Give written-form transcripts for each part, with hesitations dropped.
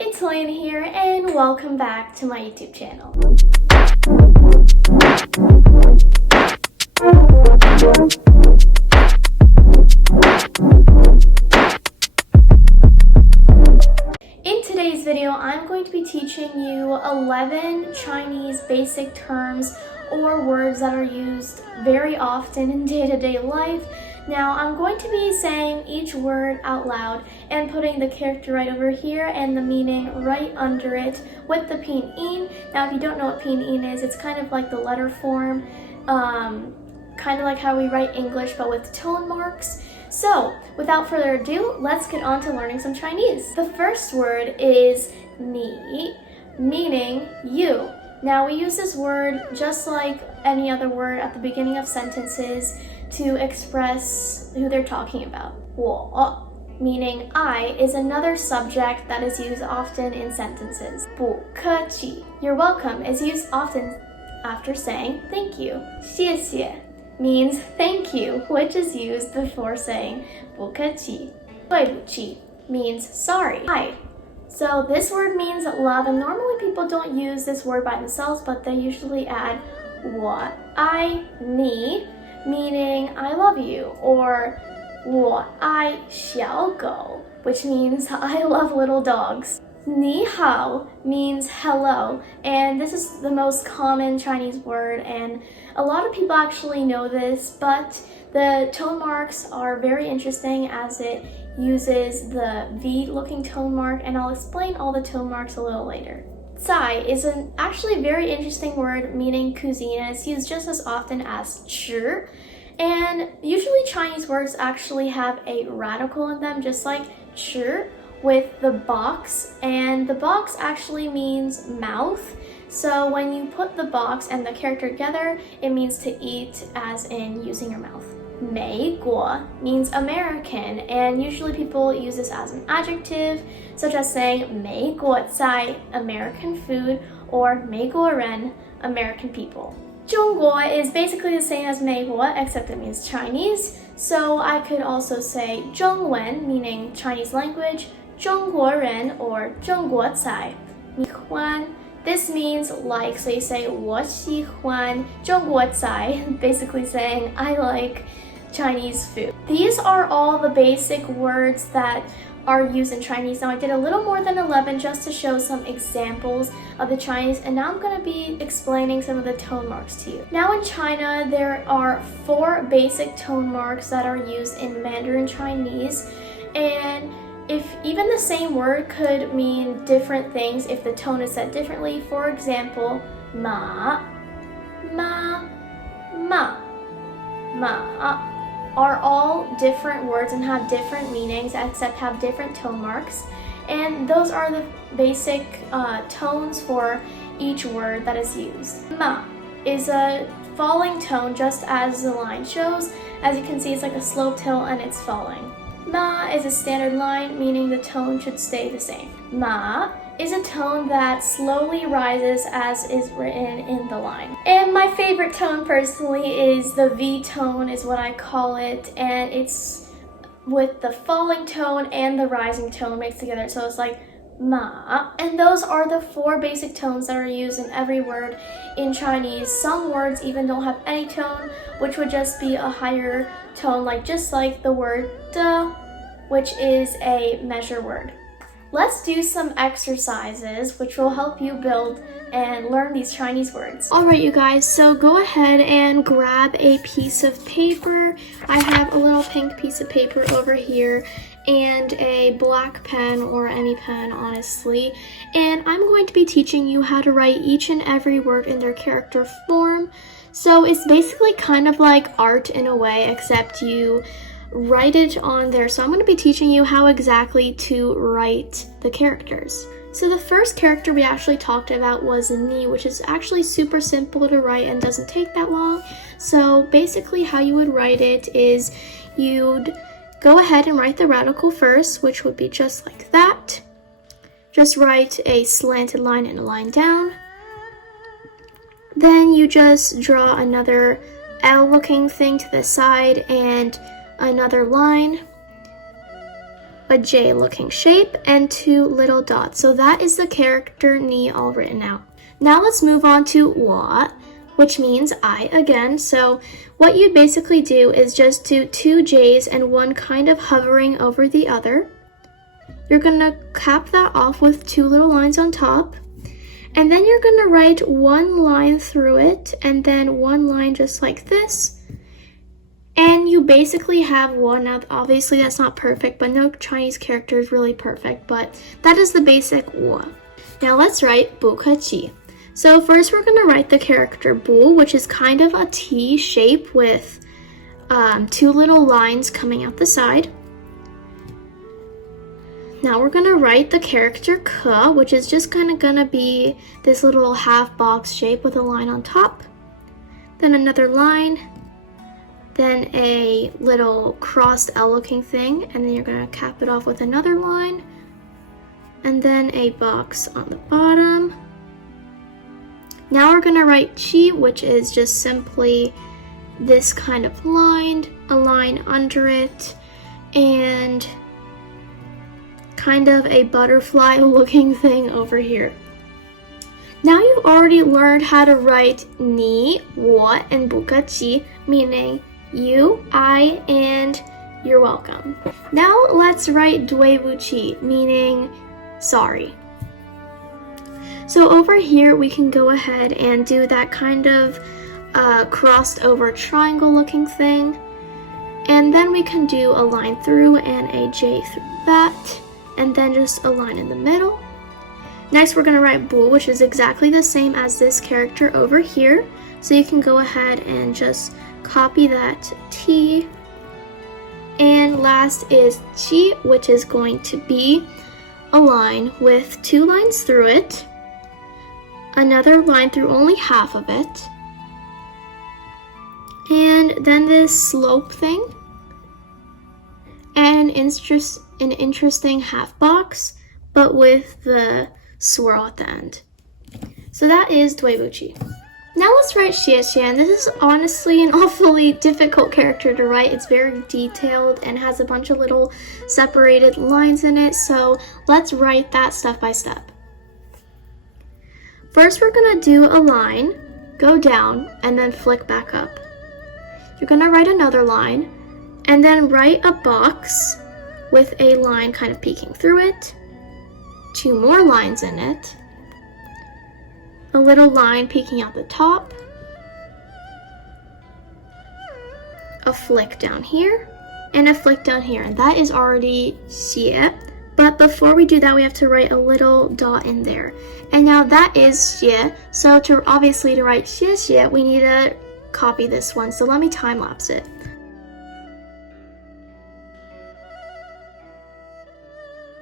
it's Lane here and welcome back to my YouTube channel. In today's video, I'm going to be teaching you 11 Chinese basic terms or words that are used very often in day-to-day life. Now, I'm going to be saying each word out loud and putting the character right over here and the meaning right under it with the pinyin. Now, if you don't know what pinyin is, it's kind of like the letter form, kind of like how we write English but with tone marks. So, without further ado, let's get on to learning some Chinese. The first word is ni, meaning you. Now, we use this word just like any other word at the beginning of sentences to express who they're talking about. 我, meaning I, is another subject that is used often in sentences. 不客气, you're welcome, is used often after saying thank you. 谢谢 means thank you, which is used before saying 不客气. 对不起 means sorry. Hi. So this word means love, and normally people don't use this word by themselves, but they usually add 我爱你, meaning I love you, or 我爱小狗, which means I love little dogs. 你好 means hello, and this is the most common Chinese word, and a lot of people actually know this, but the tone marks are very interesting as it uses the V-looking tone mark, and I'll explain all the tone marks a little later. 菜 is an actually very interesting word meaning cuisine, and it's used just as often as 吃. And usually Chinese words actually have a radical in them, just like 吃, with the box, and the box actually means mouth. So when you put the box and the character together, it means to eat, as in using your mouth. 美国 means American, and usually people use this as an adjective, such as saying 美国菜, American food, or 美国人, American people. 中国 is basically the same as 美国, except it means Chinese, so I could also say 中文, meaning Chinese language, 中国人, or 中国菜. 喜欢 this means like, so you say 我喜欢中国菜, basically saying I like Chinese food. These are all the basic words that are used in Chinese. Now, I did a little more than 11 just to show some examples of the Chinese, and now I'm going to be explaining some of the tone marks to you. Now, in China, there are 4 basic tone marks that are used in Mandarin Chinese, and if even the same word could mean different things if the tone is said differently. For example, ma, ma, ma, ma are all different words and have different meanings, except have different tone marks. And those are the basic tones for each word that is used. Ma is a falling tone, just as the line shows. As you can see, it's like a sloped hill and it's falling. Ma is a standard line, meaning the tone should stay the same. Ma is a tone that slowly rises as is written in the line. And my favorite tone personally is the V tone, is what I call it, and it's with the falling tone and the rising tone mixed together, so it's like ma. And those are the 4 basic tones that are used in every word in Chinese. Some words even don't have any tone, which would just be a higher tone, like just like the word de, which is a measure word. Let's do some exercises which will help you build and learn these Chinese words. Alright, you guys, so go ahead and grab a piece of paper. I have a little pink piece of paper over here and a black pen, or any pen, honestly. And I'm going to be teaching you how to write each and every word in their character form. So it's basically kind of like art in a way, except you write it on there. So I'm going to be teaching you how exactly to write the characters. So the first character we actually talked about was ni, which is actually super simple to write and doesn't take that long. So basically how you would write it is you'd go ahead and write the radical first, which would be just like that. Just write a slanted line and a line down. Then you just draw another L-looking thing to the side and another line, a J looking shape and 2 little dots. So that is the character ni all written out. Now let's move on to 我, which means I again. So what you'd basically do is just do 2 J's and one kind of hovering over the other. You're gonna cap that off with 2 little lines on top. And then you're gonna write 1 line through it and then 1 line just like this. And you basically have one. Now, obviously that's not perfect, but no Chinese character is really perfect, but that is the basic 我. Now let's write 不客气. So first we're going to write the character 不, which is kind of a T shape with 2 little lines coming out the side. Now we're going to write the character 可, which is just kind of going to be this little half box shape with a line on top. Then another line. Then a little crossed L looking thing, and then you're going to cap it off with another line, and then a box on the bottom. Now we're going to write chi, which is just simply this kind of line, a line under it, and kind of a butterfly looking thing over here. Now you've already learned how to write ni, 我, and 不客气, meaning you, I, and you're welcome. Now let's write 对不起, meaning sorry. So over here we can go ahead and do that kind of crossed over triangle looking thing. And then we can do a line through and a J through that. And then just a line in the middle. Next we're going to write 不, which is exactly the same as this character over here. So you can go ahead and just copy that T. And last is chi, which is going to be a line with 2 lines through it, another line through only half of it, and then this slope thing, and an interesting half box, but with the swirl at the end. So that is 对不起. Now let's write 谢谢, and this is honestly an awfully difficult character to write. It's very detailed and has a bunch of little separated lines in it, so let's write that step by step. First we're going to do a line, go down, and then flick back up. You're going to write another line, and then write a box with a line kind of peeking through it, 2 more lines in it, a little line peeking out the top, a flick down here, and a flick down here. And that is already 谢. But before we do that, we have to write a little dot in there. And now that is 谢. So to write 谢谢, we need to copy this one. So let me time lapse it.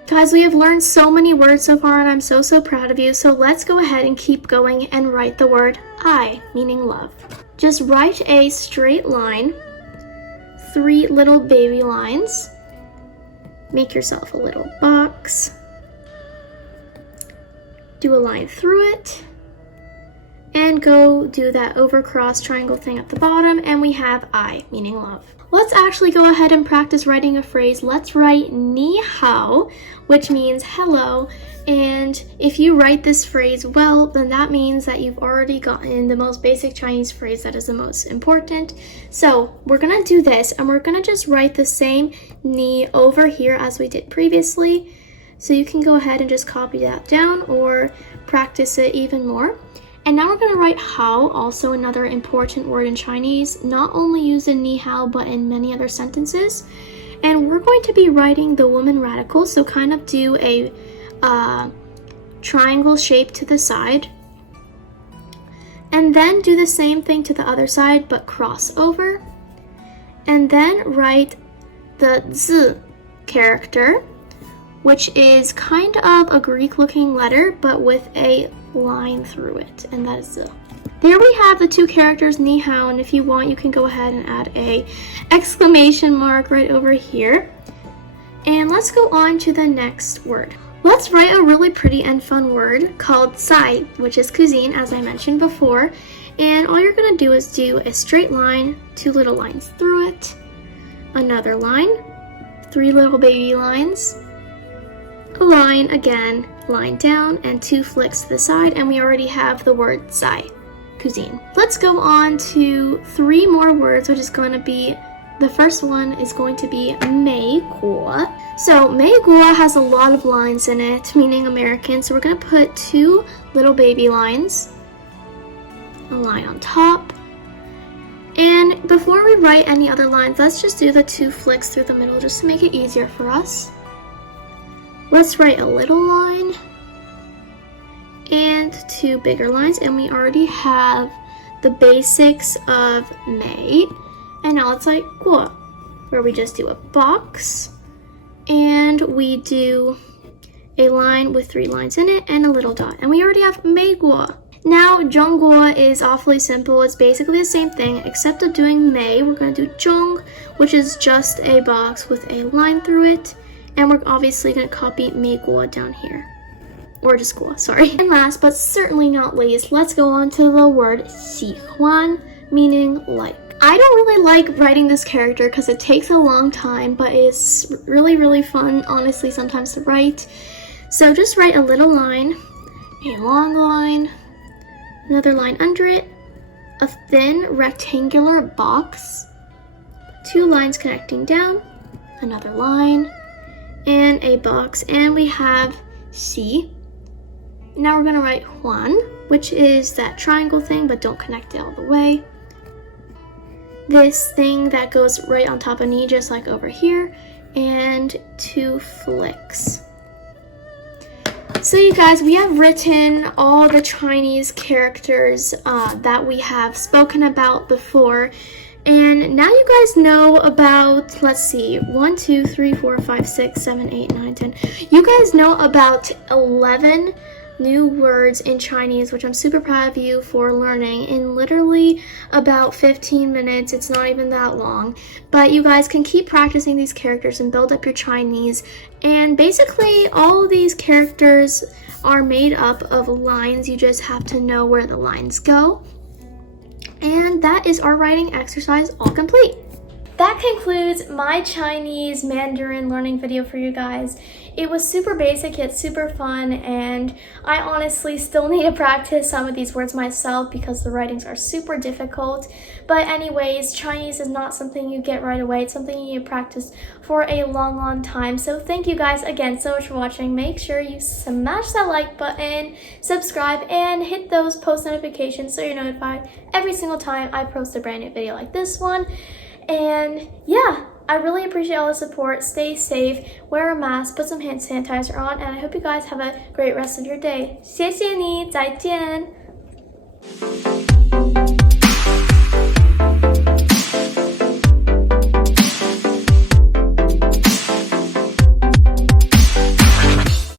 Guys, we have learned so many words so far, and I'm so proud of you. So let's go ahead and keep going and write the word I, meaning love. Just write a straight line, 3 little baby lines. Make yourself a little box. Do a line through it. And go do that overcross triangle thing at the bottom, and we have I, meaning love. Let's actually go ahead and practice writing a phrase. Let's write ni hao, which means hello. And if you write this phrase well, then that means that you've already gotten the most basic Chinese phrase that is the most important. So we're gonna do this, and we're gonna just write the same ni over here as we did previously. So you can go ahead and just copy that down or practice it even more. And now we're going to write hao, also another important word in Chinese, not only used in ni hao, but in many other sentences. And we're going to be writing the woman radical, so kind of do a triangle shape to the side. And then do the same thing to the other side, but cross over. And then write the zi character, which is kind of a Greek-looking letter, but with a line through it, and that is zi. There we have the 2 characters ni hao, and if you want, you can go ahead and add a exclamation mark right over here. And let's go on to the next word. Let's write a really pretty and fun word called cai, which is cuisine, as I mentioned before. And all you're gonna do is do a straight line, 2 little lines through it, another line, 3 little baby lines, a line again, line down, and 2 flicks to the side, and we already have the word zai, cuisine. Let's go on to 3 more words, which is going to be, the first one is going to be 美国. So 美国 has a lot of lines in it, meaning American, so we're going to put 2 little baby lines, a line on top. And before we write any other lines, let's just do the 2 flicks through the middle just to make it easier for us. Let's write a little line and 2 bigger lines, and we already have the basics of May. And now it's like 过, where we just do a box and we do a line with 3 lines in it and a little dot. And we already have 美国. Now, 中国 is awfully simple. It's basically the same thing, except of doing 美, we're going to do 中, which is just a box with a line through it. And we're obviously going to copy 美国 down here. Or just 国, sorry. And last, but certainly not least, let's go on to the word 喜欢, meaning like. I don't really like writing this character because it takes a long time, but it's really, really fun, honestly, sometimes to write. So just write a little line, a long line, another line under it, a thin rectangular box, 2 lines connecting down, another line, and a box, and we have C. Now we're going to write Juan, which is that triangle thing, but don't connect it all the way. This thing that goes right on top of knee, just like over here, and 2 flicks. So you guys, we have written all the Chinese characters that we have spoken about before. And now you guys know about, let's see, 1, 2, 3, 4, 5, 6, 7, 8, 9, 10. You guys know about 11 new words in Chinese, which I'm super proud of you for learning in literally about 15 minutes. It's not even that long. But you guys can keep practicing these characters and build up your Chinese. And basically, all of these characters are made up of lines. You just have to know where the lines go. And that is our writing exercise all complete. That concludes my Chinese Mandarin learning video for you guys. It was super basic yet super fun, and I honestly still need to practice some of these words myself because the writings are super difficult. But anyways, Chinese is not something you get right away. It's something you need to practice for a long time. So thank you guys again so much for watching. Make sure you smash that like button, subscribe, and hit those post notifications so you're notified every single time I post a brand new video like this one. And yeah, I really appreciate all the support. Stay safe, wear a mask, put some hand sanitizer on, and I hope you guys have a great rest of your day. 谢谢你，再见。